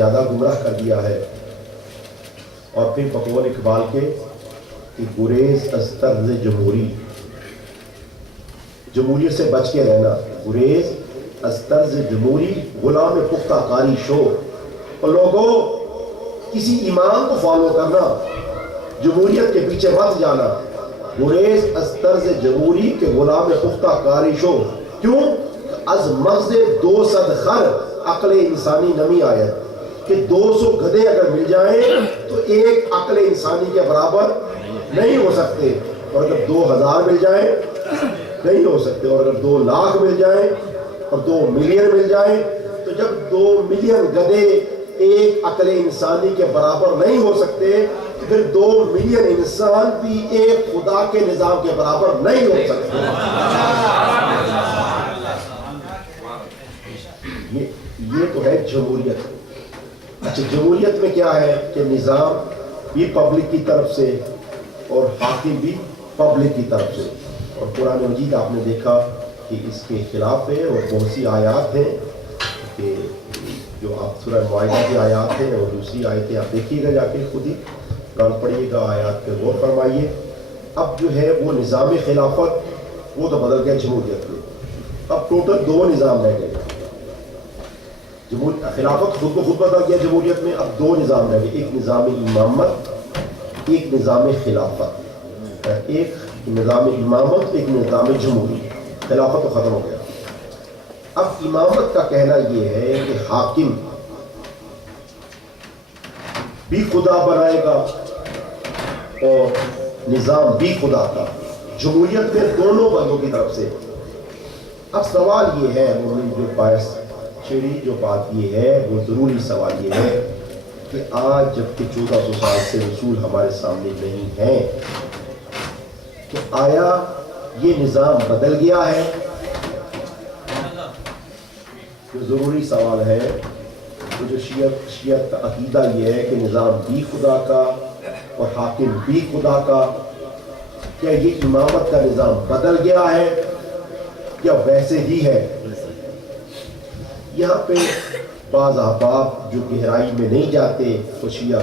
زیادہ گمراہ کر دیا ہے. اور پھر بقول اقبال کے کہ گریز از طرز جمہوری، جمہوریت سے بچ کے رہنا. گریز از طرز جمہوری غلام پختہ کاری شو. اور لوگوں کسی امام کو فالو کرنا، جمہوریت کے پیچھے مت جانا. گریز از طرز جمہوری کے غلام پختہ کاری شو. کیوں؟ از مغز 200 خر عقل انسانی نمی آیت. کہ 200 گدھے اگر مل جائیں تو ایک عقل انسانی کے برابر نہیں ہو سکتے. اور اگر 2000 مل جائیں نہیں ہو سکتے. اور اگر 2 لاکھ مل جائیں اور 2 ملین مل جائیں تو جب 2 ملین گدھے ایک عقل انسانی کے برابر نہیں ہو سکتے تو پھر 2 ملین انسان بھی ایک خدا کے نظام کے برابر نہیں ہو سکتے. یہ تو ہے جمہوریت. اچھا، جمہوریت میں کیا ہے کہ نظام بھی پبلک کی طرف سے اور حاکم بھی پبلک کی طرف سے. اور قرآن مجید آپ نے دیکھا کہ اس کے خلاف ہے اور بہت سی آیات ہیں کہ جو آپ سورہ معاہدہ کی آیات ہیں اور دوسری آیتیں آپ دیکھیے گا، جا کے خود ہی قرآن پڑھیے گا، آیات پہ غور فرمائیے. اب جو ہے وہ نظام خلافت وہ تو بدل گیا جمہوریت میں. اب ٹوٹل 2 نظام رہ گئے. خلافت خود کو خود بدل گیا جمہوریت میں. اب 2 نظام رہ گئے، ایک نظام امامت، ایک نظام خلافت. ایک نظام امامت، ایک نظام جمہوری. خلافت تو ختم ہو گیا. اب امامت کا کہنا یہ ہے کہ حاکم بھی خدا بنائے گا اور نظام بھی خدا کا. جمہوریت میں دونوں بندوں کی طرف سے. اب سوال یہ ہے، جو باعث چھڑی جو بات یہ ہے، وہ ضروری سوال یہ ہے کہ آج جب کہ 1400 سال سے رسول ہمارے سامنے نہیں ہیں تو آیا یہ نظام بدل گیا ہے؟ جو ضروری سوال ہے. جو شیعت کا عقیدہ یہ ہے کہ نظام بھی خدا کا اور حاکم بھی خدا کا، کیا یہ امامت کا نظام بدل گیا ہے یا ویسے ہی ہے؟ یہاں پہ بعض احباب جو گہرائی میں نہیں جاتے، تو شیعہ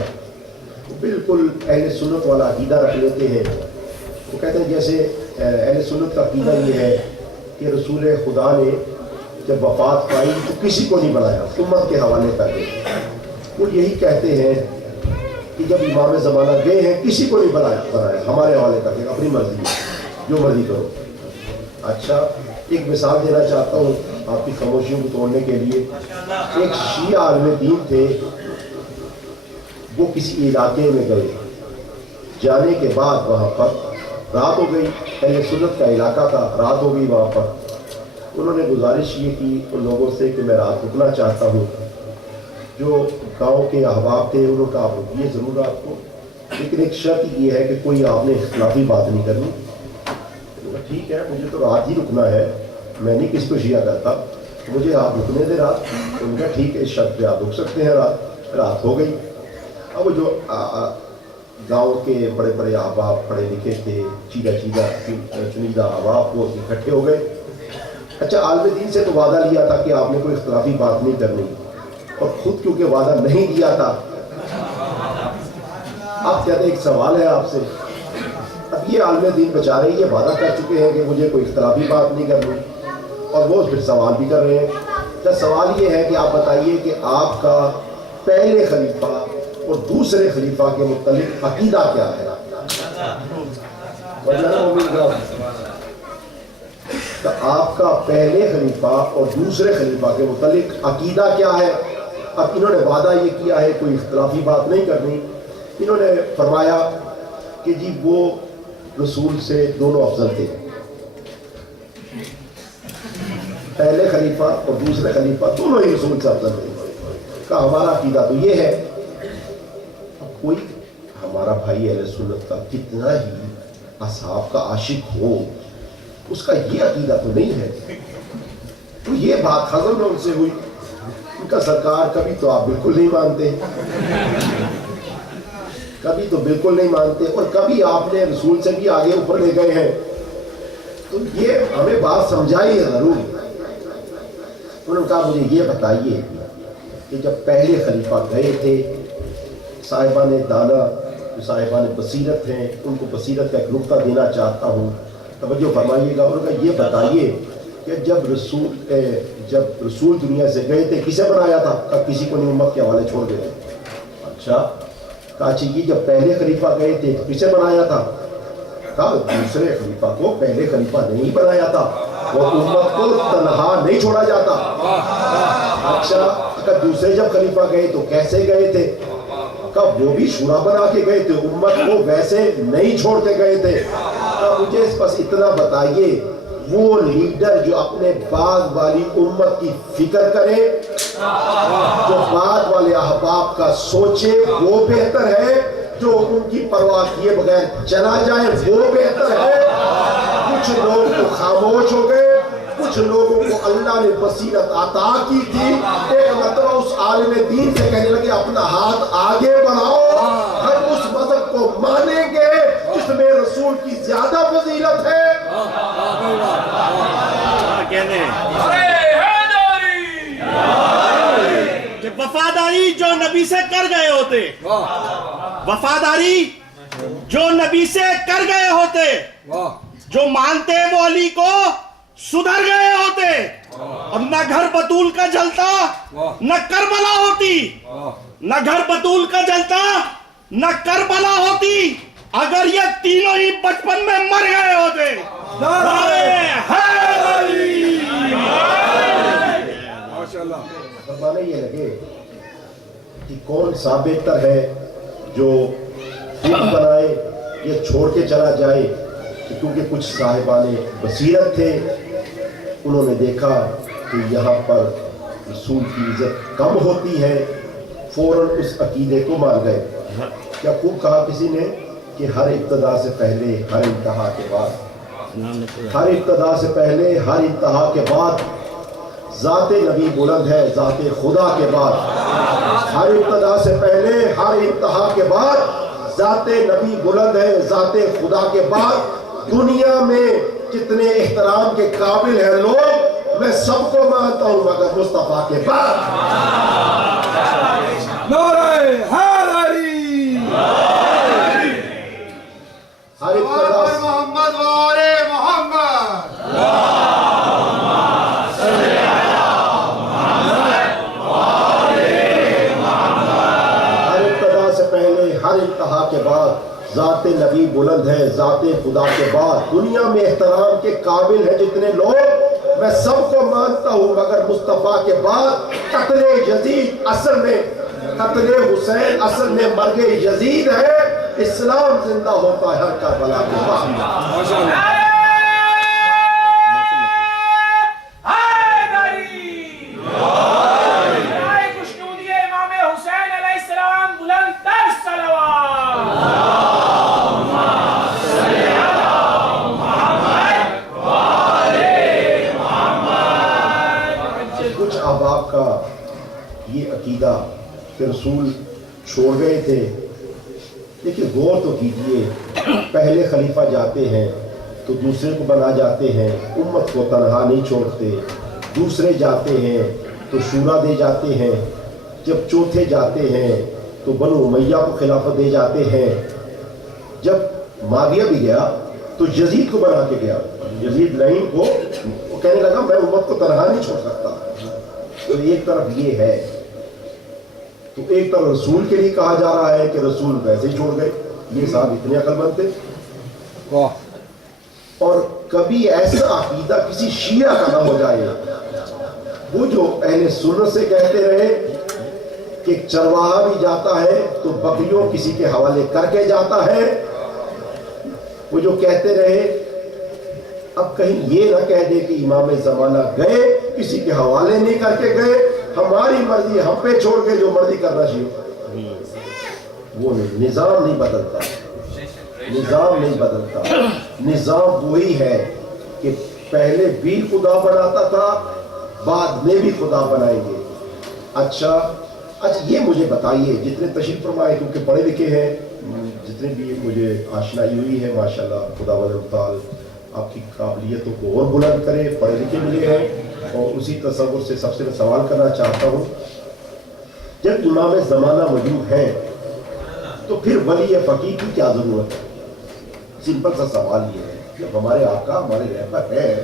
بالکل اہل سنت والا عقیدہ رکھ لیتے ہیں. وہ کہتے ہیں جیسے اہل سنت کا عقیدہ یہ ہے کہ رسول خدا نے جب وفات پائی تو کسی کو نہیں بنایا، امت کے حوالے کر دے. وہ یہی کہتے ہیں کہ جب امام زمانہ گئے ہیں کسی کو نہیں بنایا، ہمارے حوالے کر دے، اپنی مرضی ہے، جو مرضی کرو. اچھا، ایک مثال دینا چاہتا ہوں آپ کی خاموشیوں کو توڑنے کے لیے. ایک شیعہ عالم دین تھے، وہ کسی علاقے میں گئے. جانے کے بعد وہاں پر رات ہو گئی. اہل سنت کا علاقہ تھا، رات ہو گئی وہاں پر. انہوں نے گزارش یہ کی ان لوگوں سے کہ میں رات رکنا چاہتا ہوں. جو گاؤں کے احباب تھے انہوں نے کہا آپ رکیے ضرور رات کو، لیکن ایک شرط یہ ہے کہ کوئی آپ نے اختلافی بات نہیں کرنی. ٹھیک ہے، مجھے تو رات ہی رکنا ہے، میں نہیں کس کو شیعہ کرتا، مجھے آپ رکنے دے رات. ان کا ٹھیک ہے، اس شرط پہ آپ رک سکتے ہیں. رات ہو گئی. اب جو گاؤں کے بڑے بڑے احباب پڑھے لکھے تھے، چنیدہ احباب، وہ اکٹھے ہو گئے. اچھا، عالم دین سے تو وعدہ لیا تھا کہ آپ نے کوئی اختلافی بات نہیں کرنی، اور خود کیونکہ وعدہ نہیں دیا تھا، آپ کہتے ہیں ایک سوال ہے آپ سے. اب یہ عالم دین بیچارے یہ وعدہ کر چکے ہیں کہ مجھے کوئی اختلافی بات نہیں کرنی، اور وہ پھر سوال بھی کر رہے ہیں. تو سوال یہ ہے کہ آپ بتائیے کہ آپ کا پہلے خلیفہ اور دوسرے خلیفہ کے متعلق عقیدہ کیا ہے؟ تو آپ کا پہلے خلیفہ اور دوسرے خلیفہ کے متعلق عقیدہ کیا ہے؟ اب انہوں نے وعدہ یہ کیا ہے کوئی اختلافی بات نہیں کرنی. انہوں نے فرمایا کہ جی وہ رسول سے دونوں افضل تھے، پہلے خلیفہ اور دوسرے خلیفہ دونوں ہی رسول سے افضل تھے. کہا ہمارا عقیدہ تو یہ ہے. اب کوئی ہمارا بھائی اہل سنت کا کتنا ہی اصحاب کا عاشق ہو، اس کا یہ عقیدہ تو نہیں ہے. تو یہ بات حضرت میں ان سے ہوئی. ان کا سرکار کبھی تو آپ بالکل نہیں مانتے، کبھی تو بالکل نہیں مانتے، اور کبھی آپ نے رسول سے بھی آگے اوپر لے گئے ہیں. تو یہ ہمیں بات سمجھائی ہے ضرور. انہوں نے کہا مجھے یہ بتائیے کہ جب پہلے خلیفہ گئے تھے صاحبان دانا جو صاحبان بصیرت ہیں ان کو بصیرت کا ایک نقطہ دینا چاہتا ہوں، توجہ فرمائیے گا. انہوں نے یہ بتائیے کہ جب رسول دنیا سے گئے تھے کسے بنایا تھا؟ کہ کسی کو نہیں، امت کے حوالے چھوڑ گئے. اچھا کہا چاہیے جب پہلے خلیفہ گئے تھے تو کسے بنایا تھا؟ کہا دوسرے خلیفہ کو پہلے خلیفہ نہیں بنایا تھا، وہ امت کو تنہا نہیں چھوڑا جاتا. اچھا اگر دوسرے جب خلیفہ گئے تو کیسے گئے تھے؟ کہا وہ بھی شورا بنا کے گئے تھے، امت کو ویسے نہیں چھوڑ کے گئے تھے. مجھے بس اتنا بتائیے وہ لیڈر جو اپنے بعد والی امت کی فکر کرے، جو بعد والے احباب کا سوچے، وہ بہتر ہے جو ان کی پرواہ کیے بغیر چلا جائے وہ بہتر ہے. کچھ لوگ تو خاموش ہو گئے، کچھ لوگوں کو اللہ نے بصیرت عطا کی تھی، ایک مرتبہ اس عالم دین سے کہنے لگے اپنا ہاتھ آگے بڑھاؤ، ہم اس مذہب کو مانیں گے جس میں رسول کی زیادہ فضیلت ہے. کہ وفاداری جو نبی سے کر گئے ہوتے، وفاداری جو نبی سے کر گئے ہوتے، جو مانتے وہ علی کو سدھر گئے ہوتے. اب نہ گھر بطول کا جلتا نہ کربلا ہوتی، نہ گھر بطول کا جلتا نہ کربلا ہوتی اگر یہ تینوں ہی بچپن میں مر گئے ہوتے. فرمانے یہ لگے کہ کون سا بہتر ہے جو خود بنائے یا چھوڑ کے چلا جائے. کیونکہ کچھ صاحبان بصیرت تھے، انہوں نے دیکھا کہ یہاں پر رسول کی عزت کم ہوتی ہے، فوراً اس عقیدے کو مان گئے. کیا خوب کہا کسی نے کہ ہر ابتدا سے پہلے ہر انتہا کے بعد، ہر ابتدا سے پہلے ہر انتہا کے بعد ذات نبی بلند ہے ذات خدا کے بعد. ہر ابتدا سے پہلے ہر انتہا کے بعد ذات نبی بلند ہے ذات خدا کے بعد. دنیا میں جتنے احترام کے قابل ہیں لوگ، میں سب کو مانتا ہوں مگر مصطفیٰ کے بعد. نعرہ حیدری، ہر ابتدا سے محمد وآل محمد. ہر ابتدا سے پہلے ہر انتہا کے بعد ذات نبی بلند ہے ذات خدا کے بعد. دنیا میں احترام کے قابل ہیں جتنے لوگ، میں سب کو مانتا ہوں مگر مصطفیٰ کے بعد. قتل یزید اصل میں، قتل حسین اصل میں مرگ یزید ہے. اسلام زندہ ہوتا ہے ہر کربلا کے بعد. احباب کا یہ عقیدہ کہ رسول چھوڑ گئے تھے، لیکن غور تو کیجئے، پہلے خلیفہ جاتے ہیں تو دوسرے کو بنا جاتے ہیں، امت کو تنہا نہیں چھوڑتے. دوسرے جاتے ہیں تو شورا دے جاتے ہیں، جب چوتھے جاتے ہیں تو بنو امیہ کو خلافت دے جاتے ہیں. جب معاویہ بھی گیا تو یزید کو بنا کے گیا، یزید لعین کو، وہ کہنے لگا میں امت کو تنہا نہیں چھوڑ سکتا. تو ایک طرف یہ ہے، تو ایک طرف رسول کے لیے کہا جا رہا ہے کہ رسول ویسے ہی چھوڑ گئے، یہ صاحب اتنے عقل مند تھے. اور کبھی ایسا عقیدہ کسی شیعہ کا نہ ہو جائے، وہ جو اہل سنت سے کہتے رہے کہ چرواہا بھی جاتا ہے تو بکریوں کسی کے حوالے کر کے جاتا ہے، وہ جو کہتے رہے اب کہیں یہ نہ کہہ دے کہ امام زمانہ گئے کسی کے حوالے نہیں کر کے گئے، ہماری مرضی ہم پہ چھوڑ کے جو مرضی کرنا چاہیے. وہ نظام نہیں بدلتا، نظام نہیں بدلتا. نظام وہی ہے کہ پہلے بھی خدا بناتا تھا، بعد میں بھی خدا بنائیں گے. اچھا یہ مجھے بتائیے جتنے تشریف فرمائے، کیونکہ پڑھے لکھے ہیں، جتنے بھی مجھے آشنائی ہوئی ہے ماشاءاللہ، خدا تعالی آپ کی قابلیتوں کو اور بلند کرے. پڑھے لکھے ملے ہیں، اور اسی تصور سے سب سے میں سوال کرنا چاہتا ہوں جب امام زمانہ موجود ہیں تو پھر ولی فقیہ کی کیا ضرورت ہے؟ سمپل سا سوال یہ ہے، جب ہمارے آقا ہمارے رہبر ہے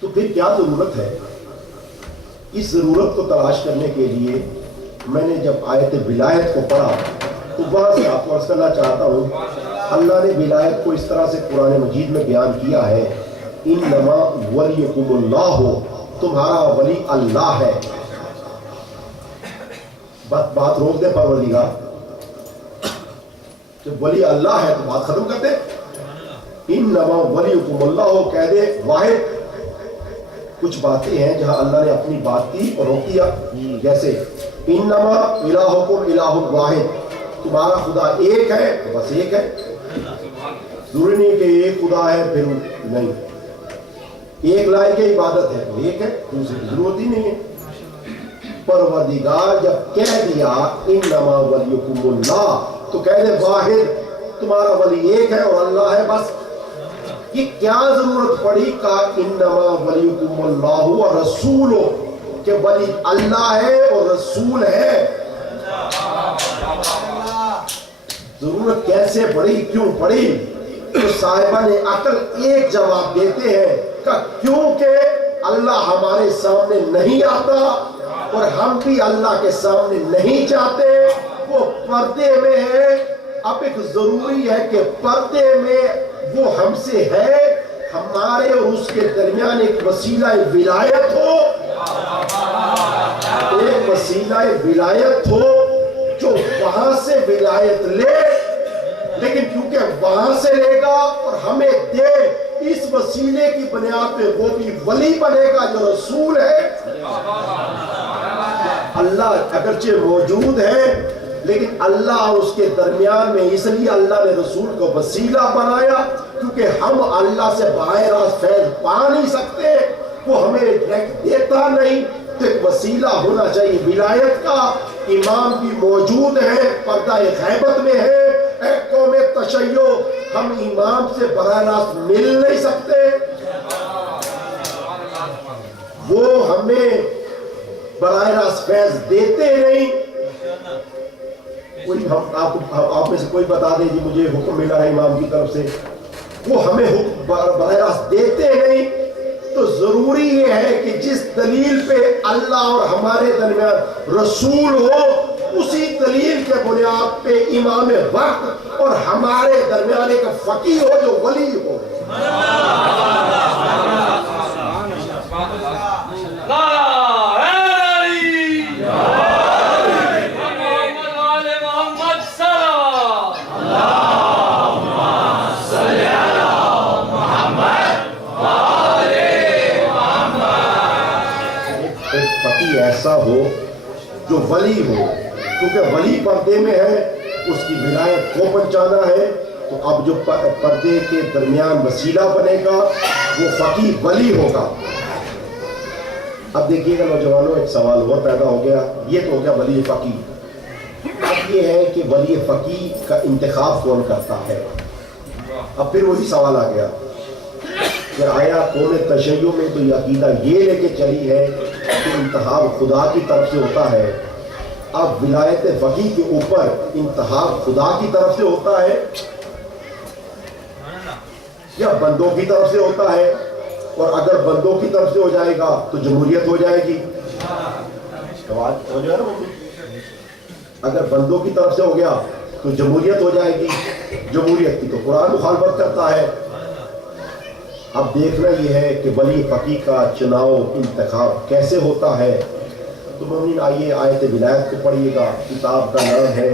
تو پھر کیا ضرورت ہے؟ اس ضرورت کو تلاش کرنے کے لیے میں نے جب آیت ولایت کو پڑھا تو وہاں سے آپ کو عرض کرنا چاہتا ہوں، اللہ نے ولایت کو اس طرح سے قرآن مجید میں بیان کیا ہے، انما ولیکم اللہ، تمہارا ولی اللہ ہے۔ بات روک دے پروردگار، جب ولی اللہ ہے تو بات ختم کر دے، انما ولیکم اللہ کہہ دے واحد۔ کچھ باتیں ہیں جہاں اللہ نے اپنی بات کی اور روک دیا، جیسے انما الہکم الہ واحد، تمہارا خدا ایک ہے تو بس ایک ہے، ضروری نہیں کہ ایک خدا ہے پھر نہیں، ایک لائق عبادت ہے تو ایک ہے، دوسری کی ضرورت ہی نہیں ہے۔ پروردگار جب کہہ دیا انما ولیکم اللہ تو کہہ دے واحد، تمہارا ولی ایک ہے اور اللہ ہے، بس۔ یہ کیا ضرورت پڑی کا انما ولیکم اللہ و رسول، کہ ولی اللہ ہے اور رسول ہے؟ ضرورت کیسے پڑی، کیوں پڑی؟ تو صاحبان عقل ایک جواب دیتے ہیں کہ کیونکہ اللہ ہمارے سامنے نہیں آتا اور ہم بھی اللہ کے سامنے نہیں چاہتے، وہ پردے میں ہے۔ اب ایک ضروری ہے کہ پردے میں وہ ہم سے ہے، ہمارے اور اس کے درمیان ایک وسیلہ ولایت ہو، ایک وسیلہ ولایت ہو جو وہاں سے ولایت لے، لیکن کیونکہ وہاں سے لے گا اور ہمیں دے، اس وسیلے کی بنیاد پہ وہ بھی ولی بنے گا جو رسول ہے۔ اللہ اگرچہ موجود ہے لیکن اللہ اور اس کے درمیان میں اس لیے اللہ نے رسول کو وسیلہ بنایا کیونکہ ہم اللہ سے براہ راست فیض پا نہیں سکتے، وہ ہمیں ڈائریکٹ دیتا نہیں، تو ایک وسیلہ ہونا چاہیے ولایت کا۔ امام بھی موجود ہے، پردہ غیبت میں ہے، اے قوم تشیع ہم امام سے براہ راست مل نہیں سکتے، وہ ہمیں براہ راست فیض دیتے نہیں۔ آپ میں سے کوئی بتا دے جی مجھے حکم ملا ہے امام کی طرف سے، وہ ہمیں حکم براہ راست دیتے نہیں، تو ضروری یہ ہے کہ جس دلیل پہ اللہ اور ہمارے درمیان رسول ہو، اسی دلیل کے بنیاد پہ امام وقت اور ہمارے درمیان ایک فقیہ ہو جو ولی ہو۔ ایسا ہو جو ولی ہو، کیونکہ ولی پردے میں ہے، اس کی ولایت کو پہنچانا ہے، تو اب جو پردے کے درمیان وسیلہ بنے گا وہ فقیہ ولی ہوگا۔ اب دیکھیے گا نوجوانوں، ایک سوال اور پیدا ہو گیا، یہ تو ہو گیا ولی فقیہ، اب یہ ہے کہ ولی فقیہ کا انتخاب کون کرتا ہے؟ اب پھر وہی سوال آ گیا کہ آیا قوم تشیع میں تو یہ عقیدہ یہ لے کے چلی ہے کہ انتخاب خدا کی طرف سے ہوتا ہے، اب ولایت فقیہ کے اوپر انتخاب خدا کی طرف سے ہوتا ہے یا بندوں کی طرف سے ہوتا ہے؟ اور اگر بندوں کی طرف سے ہو جائے گا تو جمہوریت ہو جائے گی، اگر بندوں کی طرف سے ہو گیا تو جمہوریت ہو جائے گی، جمہوریت کی تو قرآن مخالفت کرتا ہے۔ اب دیکھنا یہ ہے کہ ولی فقیہ کا چناؤ انتخاب کیسے ہوتا ہے۔ تو مومنین آئیے آیت ولایت کو پڑھیے گا، کتاب کا نام ہے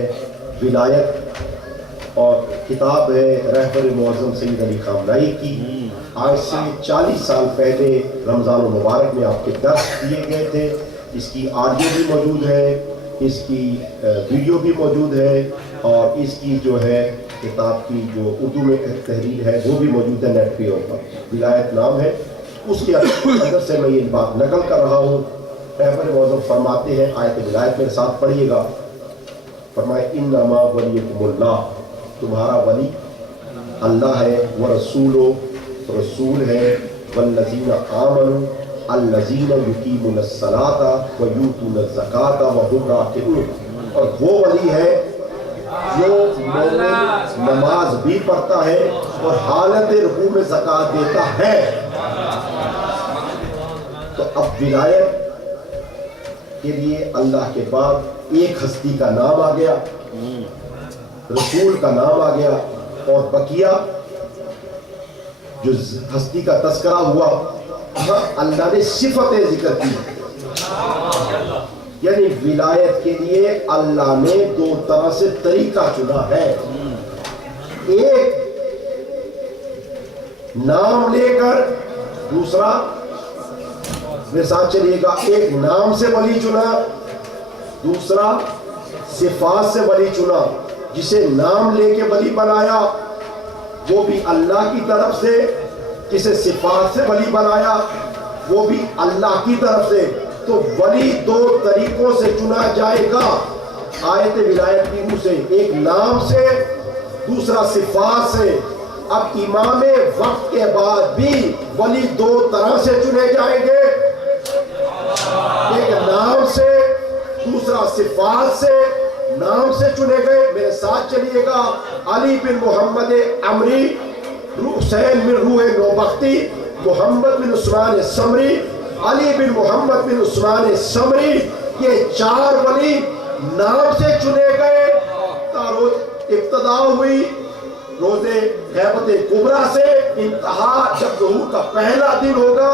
ولایت اور کتاب ہے رہبر معظم سید علی خامنہئی کی۔ آج سے 40 سال پہلے رمضان المبارک میں آپ کے درس دیے گئے تھے، اس کی آڈیو بھی موجود ہے، اس کی ویڈیو بھی موجود ہے، اور اس کی جو ہے کتاب کی جو اردو میں تحریر ہے وہ بھی موجود ہے نیٹ پہ اوپر، ولایت نام ہے، اس کے اندر سے میں یہ بات نقل کر رہا ہوں۔ رہبر معظم فرماتے ہیں، آیت ولایت میرے ساتھ پڑھیے گا، فرمائے انما ولیکم اللہ، تمہارا ولی اللہ ہے، ورسولو، رسول ہے، والذین آمنوا، الذین یقیمون الصلاۃ ویؤتون الزکاۃ وهم راکعون، اور وہ ولی ہے جو مومن نماز بھی پڑھتا ہے اور حالت رکوع میں زکوٰۃ دیتا ہے۔ تو اب ولایت کے لیے اللہ کے بعد ایک ہستی کا نام آ گیا، رسول کا نام آ گیا، اور بقیہ جو ہستی کا تذکرہ ہوا اللہ نے صفتیں ذکر کی، یعنی ولایت کے لیے اللہ نے دو طرح سے طریقہ چنا ہے۔ ایک نام لے کر، دوسرا میرے ساتھ چلیے گا، ایک نام سے ولی چنا، دوسرا صفات سے ولی چنا۔ جسے نام لے کے ولی بنایا وہ بھی اللہ کی طرف سے، جسے صفات سے ولی بنایا وہ بھی اللہ کی طرف سے۔ تو ولی دو طریقوں سے چنا جائے گا آیت ولایت کی روح سے، ایک نام سے، دوسرا صفات سے۔ اب امام وقت کے بعد بھی ولی دو طرح سے چنے جائیں گے، ایک نام سے، دوسرا صفات سے۔ نام سے چنے گئے، میرے ساتھ چلیے گا، علی بن محمد عمری، حسین بن روح نوبختی، محمد بن عثمان سمری، علی بن محمد بن عثمان سمری، یہ چار ولی نام سے چنے گئے۔ ابتدا ہوئی روز غیبت کبریٰ سے، انتہا جب ظہور کا پہلا دن ہوگا۔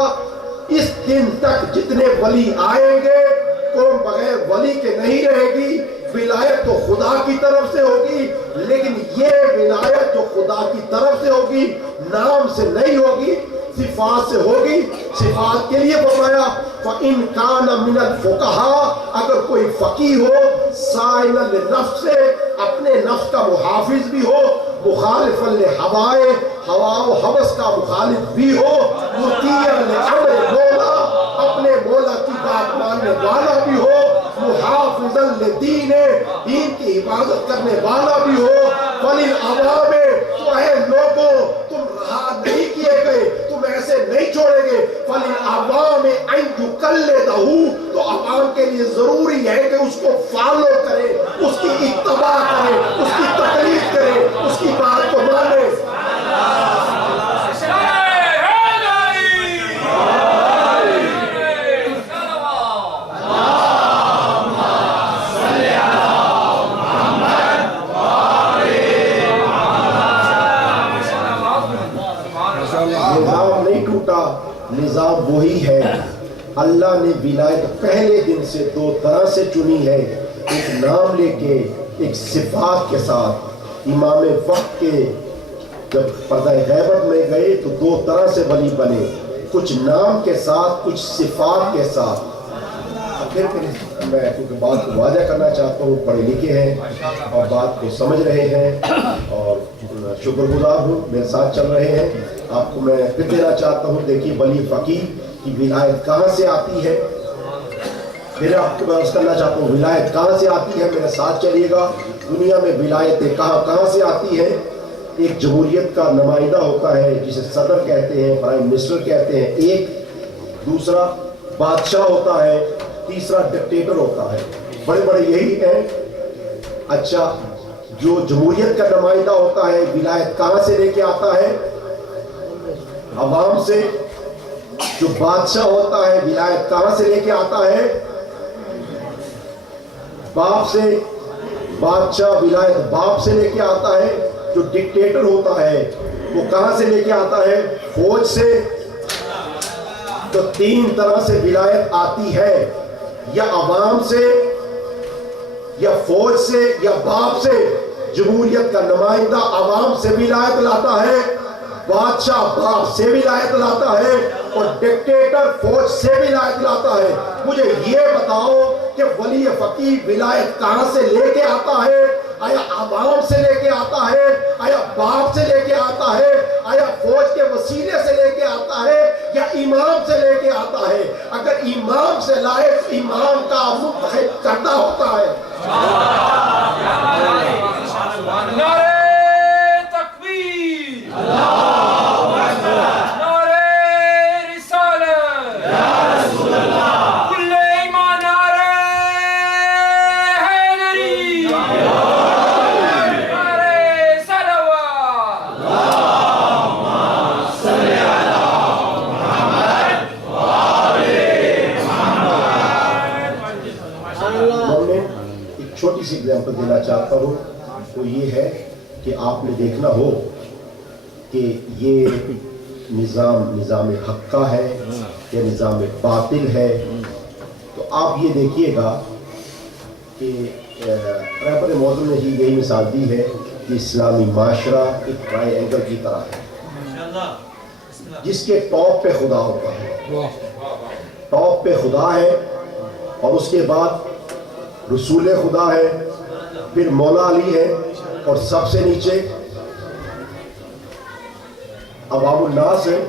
اس دن تک جتنے ولی آئیں گے قوم بغیر ولی کے نہیں رہے گی۔ ولایت تو خدا کی طرف سے ہوگی، لیکن یہ ولایت جو خدا کی طرف سے ہوگی نام سے نہیں ہوگی، صفات سے ہوگی۔ صفات کے لیے فرمایا فَإِنْ كَانَ مِنَ الْفُقَهَاءِ، اگر کوئی فقیہ ہو، سائلا للنفس، اپنے نفس کا محافظ بھی ہو، مخالفا للہوائے، ہوا و حوث کا مخالف بھی ہو، مطیعا لامر مولا، اپنے مولا کی بات ماننے والا بھی ہو، محافظا لدین، دین کی حفاظت کرنے والا بھی ہو، وَلِلْعَوَامِ، تو اے لوگوں تم رہا نہیں کیے گئے، تم ایسے نہیں چھوڑیں گے، وَلِلْعَوَامِ أَن يُقَلِّدَهُ، تو عوام کے لیے ضروری ہے کہ اس کو فالو کرے، اس کی اتباع کرے، اس کی تقلید کرے، اس کی بات کو مانے۔ نظام نہیں ٹوٹا، نظام وہی ہے۔ اللہ نے ولایت پہلے دن سے دو طرح سے چنی ہے، ایک نام لے کے، ایک صفات کے ساتھ۔ امام وقت کے جب پردہ غیبت میں گئے تو دو طرح سے ولی بنے، کچھ نام کے ساتھ، کچھ صفات کے ساتھ۔ پھر میں کیونکہ بات کو واضح کرنا چاہتا ہوں، پڑھے لکھے ہیں اور بات کو سمجھ رہے ہیں اور شکر گزار ہوں، میرے ساتھ چل رہے ہیں۔ آپ کو میں پھر دینا چاہتا ہوں، دیکھیے ولی فقیہ کی ولایت کہاں سے آتی ہے، پھر آپ کو میں عرض کرنا چاہتا ہوں ولایت کہاں سے آتی ہے، میرے ساتھ چلیے گا۔ دنیا میں ولایتیں کہاں سے آتی ہے؟ ایک جمہوریت کا نمائندہ ہوتا ہے جسے صدر کہتے ہیں، پرائم منسٹر کہتے ہیں، ایک، دوسرا بادشاہ ہوتا ہے، تیسرا ڈکٹیٹر ہوتا ہے، بڑے بڑے یہی ہیں۔ اچھا، جو جمہوریت کا نمائندہ ہوتا ہے ولایت کہاں سے لے کے آتا ہے؟ عوام سے۔ جو بادشاہ ہوتا ہے ولایت کہاں سے لے کے آتا ہے؟ باپ سے۔ بادشاہ ولایت باپ سے لے کے آتا ہے۔ جو ڈکٹیٹر ہوتا ہے وہ کہاں سے لے کے آتا ہے؟ فوج سے۔ تو تین طرح سے ولایت آتی ہے، یا عوام سے، یا فوج سے، یا باپ سے۔ جمہوریت کا نمائندہ عوام سے ولایت لاتا ہے، بادشاہ باپ سے ولایت لاتا ہے، اور ڈکٹیٹر فوج سے ولایت لاتا ہے۔ مجھے یہ بتاؤ کہ ولی فقیہ ولایت کہاں سے لے کے آتا ہے؟ آیا عوام سے لے کے آتا ہے؟ آیا باپ سے لے کے آتا ہے؟ آیا فوج کے وسیلے سے لے کے آتا ہے؟ یا امام سے لے کے آتا ہے؟ اگر امام سے لائے تو امام کا متحد کردہ ہوتا ہے۔ نعرہ تکبیر، نعرہ رسالت، میں ایک چھوٹی سی اگزامپل دینا چاہتا ہوں، وہ یہ ہے کہ آپ نے دیکھنا ہو کہ یہ نظام حق کا ہے یا نظام باطل ہے، تو آپ یہ دیکھیے گا کہ رہبر معظم نے ہی یہی مثال دی ہے کہ اسلامی معاشرہ ایک ٹرائی اینگل کی طرح ہے جس کے ٹاپ پہ خدا ہوتا ہے، ٹاپ پہ خدا ہے، اور اس کے بعد رسول خدا ہے، پھر مولا علی ہے، اور سب سے نیچے عوام الناس ہے۔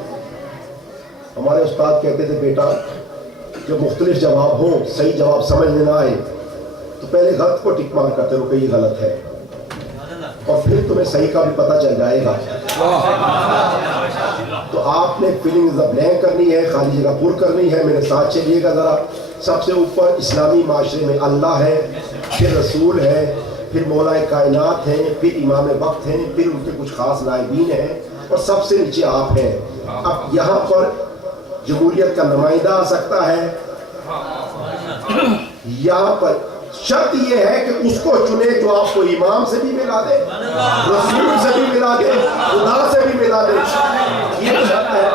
ہمارے استاد کہتے تھے بیٹا جب مختلف جواب ہوں، صحیح جواب سمجھ میں نہ آئے تو پہلے غلط کو ٹک مار کرتے رہو کہ یہ غلط ہے، اور پھر تمہیں صحیح کا بھی پتہ چل جائے گا۔ تو آپ نے فلنگ از دا بلینک کرنی ہے، خالی جگہ پر کرنی ہے۔ میرے ساتھ چلیے گا ذرا۔ سب سے اوپر اسلامی معاشرے میں اللہ ہے، پھر رسول ہے، پھر مولا کائنات ہیں، پھر امام وقت ہیں، پھر ان کے کچھ خاص نائبین ہیں، اور سب سے نیچے آپ ہیں۔ اب یہاں پر جمہوریت کا نمائندہ آ سکتا ہے، یہاں پر شرط یہ ہے کہ اس کو چنے جو آپ کو امام سے بھی ملا دے، رسول سے بھی ملا دے، خدا سے بھی ملا دے، یہ شرط ہے۔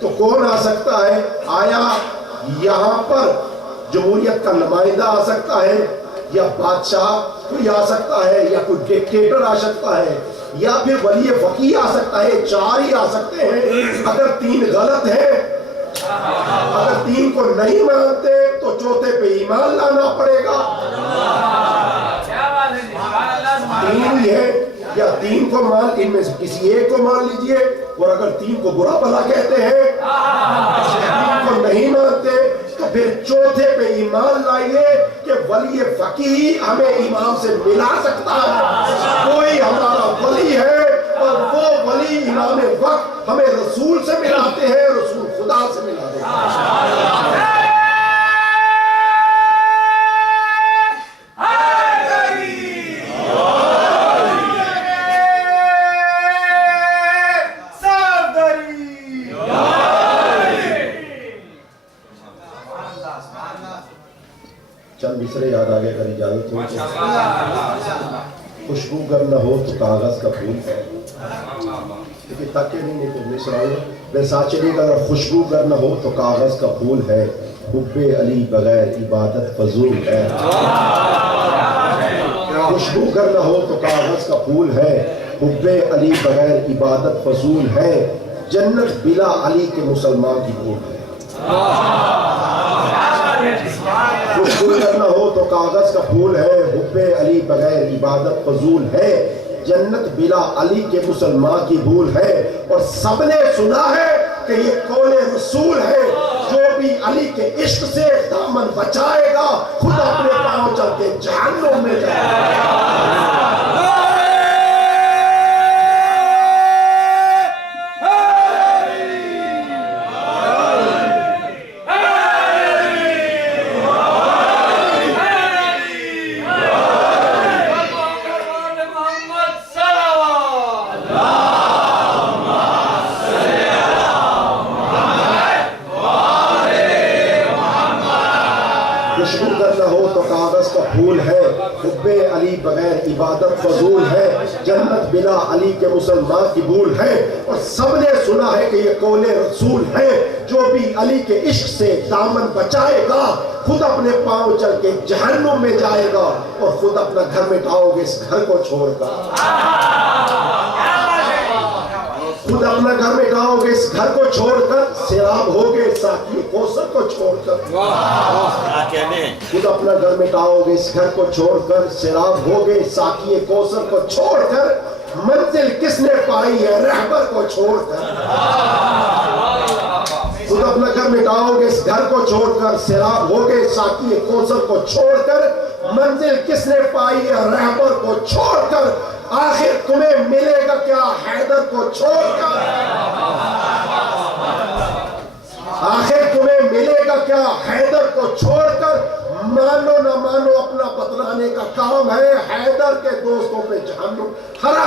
تو کون آ سکتا ہے؟ آیا یہاں پر جمہوریت کا نمائندہ آ سکتا ہے، یا بادشاہ کوئی آ سکتا ہے، یا کوئی ڈکٹیٹر آ سکتا ہے، یا پھر ولی فقیہ آ سکتا ہے؟ چار ہی آ سکتے ہیں۔ اگر تین غلط ہیں، اگر تین کو نہیں مانتے تو چوتھے پہ ایمان لانا پڑے گا۔ تین ہی ہے، یا تین کو مان، ان میں سے کسی ایک کو مان لیجئے، اور اگر تین کو برا بھلا کہتے ہیں، تین کو نہیں مانتے تو پھر چوتھے پہ ایمان لائیے کہ ولی فقیہ ہمیں امام سے ملا سکتا ہے، کوئی ہمارا ولی ہے، اور وہ ولی امام وقت ہمیں رسول سے ملاتے ہیں، رسول خدا سے ملاتے ہیں۔ چند مصرے یاد آگے اگر اجازت ہو تو۔ خوشبو گر نہ ہو تو کاغذ کا پھول ہے، کیونکہ تک نہیں تو مصرا میرے ساتھ چلیے گا۔ اگر خوشبو گر نہ ہو تو کاغذ کا پھول ہے، حب علی بغیر عبادت فضول ہے۔ خوشبو گر نہ ہو تو کاغذ کا پھول ہے، حب علی بغیر عبادت فضول ہے، جنت بلا علی کے مسلمان کی بھول ہے۔ خوشبو گر نہ ہو تو کاغذ کا پھول ہے، حب علی بغیر عبادت فضول ہے، جنت بلا علی کے مسلمان کی بھول ہے۔ اور سب نے سنا ہے کہ یہ قول رسول ہے، جو بھی علی کے عشق سے دامن بچائے گا خود اپنے پاؤں چل کے جہنم میں جائے گا۔ خوشبو گر نہ ہو تو کاغذ کا پھول ہے، حب علی بغیر عبادت فضول ہے، جنت بلا علی کے مسلمان کی بھول ہے۔ اور سب نے سنا ہے کہ یہ قول رسول ہے، جو بھی علی کے عشق سے دامن بچائے گا خود اپنے پاؤں چل کے جہنم میں جائے گا، اور خود اپنا گھر مٹاؤ گے اس گھر کو چھوڑ کر۔ خود اپنا گھر مٹاؤ گے اس گھر کو چھوڑ کر، سیراب ہوگے ساقی کوثر کو چھوڑ کر۔ خود اپنا گھر مٹاؤ گے اس گھر کو چھوڑ کر، سیراب ہوگے ساقی کوثر کو چھوڑ کر، منزل کس نے پائی ہے رہبر کو چھوڑ کر۔ خود اپنا گھر مٹاؤ گے اس گھر کو چھوڑ کر، سیراب ہوگے ساقی کوثر کو چھوڑ کر، منزل کس نے پائی ہے رہبر کو چھوڑ کر، آخر تمہیں ملے گا کیا حیدر کو چھوڑ کر؟ آخر تمہیں ملے گا کیا حیدر کو چھوڑ کر؟ مانو نہ مانو اپنا بتلانے کا کام ہے، حیدر کے دوستوں پہ جہنم ہرا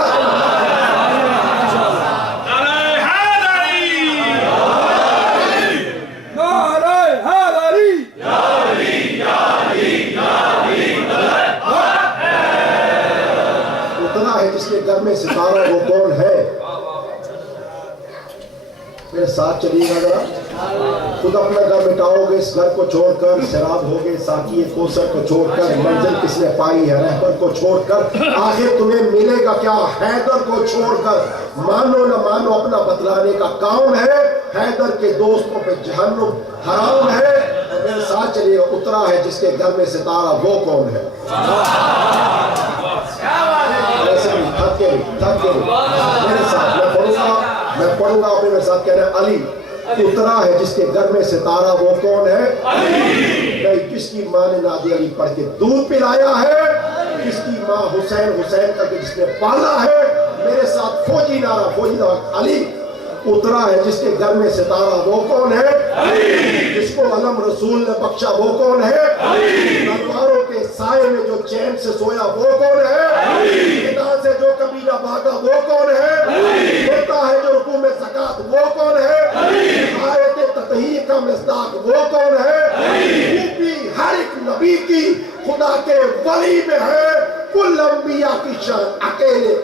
نعرہ حیدری! جس کے گھر میں ستارہ وہ کون ہے؟ میرے ساتھ چلیے گا ذرا. خود اپنا گھر مٹاؤ گے اس گھر کو چھوڑ کر، سیراب ہوگے ساقی کوثر کو چھوڑ کر، منزل کس نے پائی ہے رہبر کو چھوڑ کر، آخر تمہیں ملے گا کیا حیدر کو چھوڑ کر. مانو نہ مانو اپنا بتلانے کا کام ہے، حیدر کے دوستوں پہ جہنم حرام ہے. میرے ساتھ چلیے گا. اترا ہے جس کے گھر میں ستارہ وہ کون ہے؟ تھک کے میرے ساتھ میں پڑھوں گا اپنے میرے ساتھ کہہ رہے ہیں علی. اترا ہے جس کے گھر میں ستارہ وہ کون ہے؟ علی. جس کی ماں نے نادی علی پڑھ کے دودھ پلایا ہے، جس کی ماں حسین کر کے جس نے پالا ہے. میرے ساتھ فوجی نعرہ علی. اترا ہے جس کے گھر میں ستارہ وہ کون ہے؟ جس کو علم رسول نے بخشا وہ کون ہے؟ تلواروں کے سائے میں جو چین سے سویا وہ کون ہے؟ میدان سے جو کبھی نہ بھاگا وہ کون ہے؟ دیتا ہے جو رکوع میں زکات وہ کون ہے؟ آیت تطہیر کا مصداق وہ کون ہے؟ خوبی ہر ایک نبی کی خدا کے ولی میں ہے، کل انبیاء کی شان اکیلے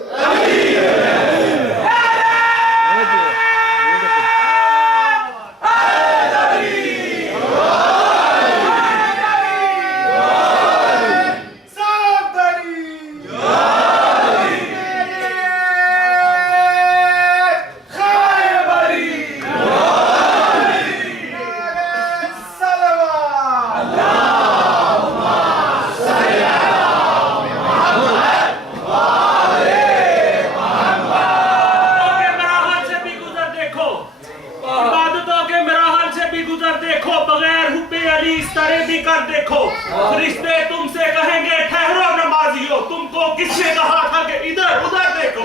فرشتے تم سے کہیں گے ٹھہرو نمازیو، تم کو کس نے کہا تھا کہ ادھر ادھر دیکھو.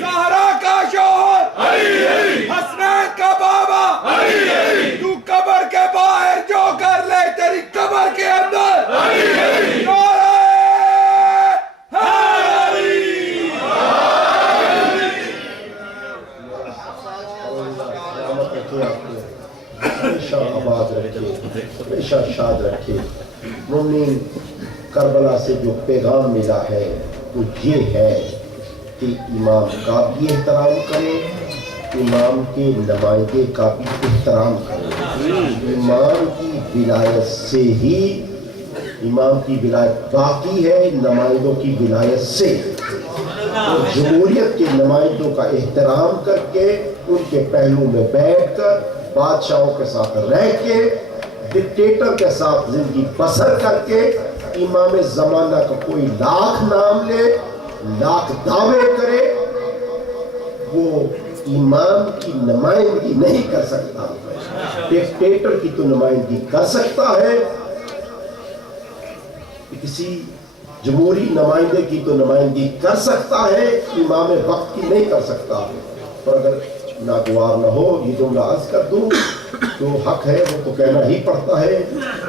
زہرا کا شوہر، حسنین کا بابا، تو قبر کے باہر جو کر لے تیری قبر کے اندر ہمیشہ شاد رکھے. مومن کربلا سے جو پیغام ملا ہے وہ یہ ہے کہ امام کا بھی احترام کرے، امام کے نمائندے کا بھی احترام کرے. امام کی ولایت سے ہی، امام کی ولایت باقی ہے نمائندوں کی ولایت سے. تو جمہوریت کے نمائندوں کا احترام کر کے، ان کے پہلو میں بیٹھ کر، بادشاہوں کے ساتھ رہ کے، ڈکٹیٹر کے ساتھ زندگی بسر کر کے، امام زمانہ کا کوئی لاکھ نام لے، لاکھ دعوے کرے، وہ امام کی نمائندگی نہیں کر سکتا. ڈکٹیٹر کی تو نمائندگی کر سکتا ہے، کسی جمہوری نمائندے کی تو نمائندگی کر سکتا ہے، امام وقت کی نہیں کر سکتا. اور اگر ناگوار نہ ہو یہ جملہ عرض کر دوں تو حق ہے، وہ تو کہنا ہی پڑتا ہے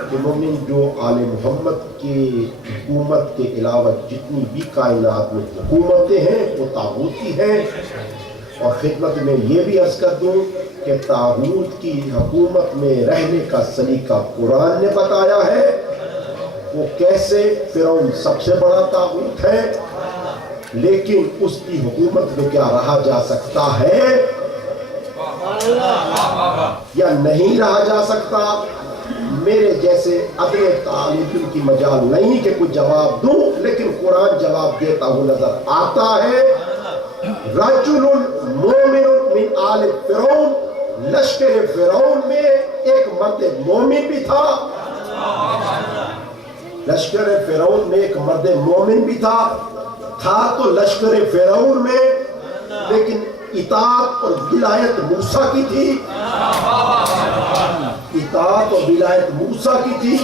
کہ مومن جو آل محمد کی حکومت کے علاوہ جتنی بھی کائنات میں حکومتیں ہیں وہ طاغوت کی ہیں. اور خدمت میں یہ بھی عرض کر دوں کہ طاغوت کی حکومت میں رہنے کا سلیقہ قرآن نے بتایا ہے. وہ کیسے، فرعون سب سے بڑا طاغوت ہے، لیکن اس کی حکومت میں کیا رہا جا سکتا ہے یا نہیں رہا جا سکتا؟ میرے جیسے ادنے طالب علم کی مجال نہیں کہ کوئی جواب دوں، لیکن قرآن جواب دیتا ہوں نظر آتا ہے. رجل مومن من آل فرعون، لشکر فرعون میں ایک مرد مومن بھی تھا. لشکر فرعون میں ایک مرد مومن بھی تھا تو لشکر فرعون میں، لیکن اطاعت اور ولایت موسیٰ کی تھی. اطاعت اور ولایت موسیٰ کی تھی.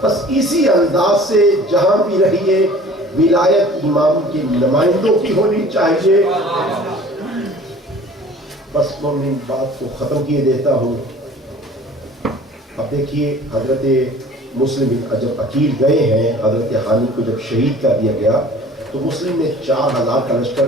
بس اسی انداز سے جہاں بھی رہیے ولایت امام کے نمائندوں کی ہونی چاہیے. بس میں بات کو ختم کیے دیتا ہوں. اب دیکھیے حضرت مسلم جب عقیل گئے ہیں، حضرت حانی کو جب شہید کر دیا گیا تو مسلم نے 4000 کا لشکر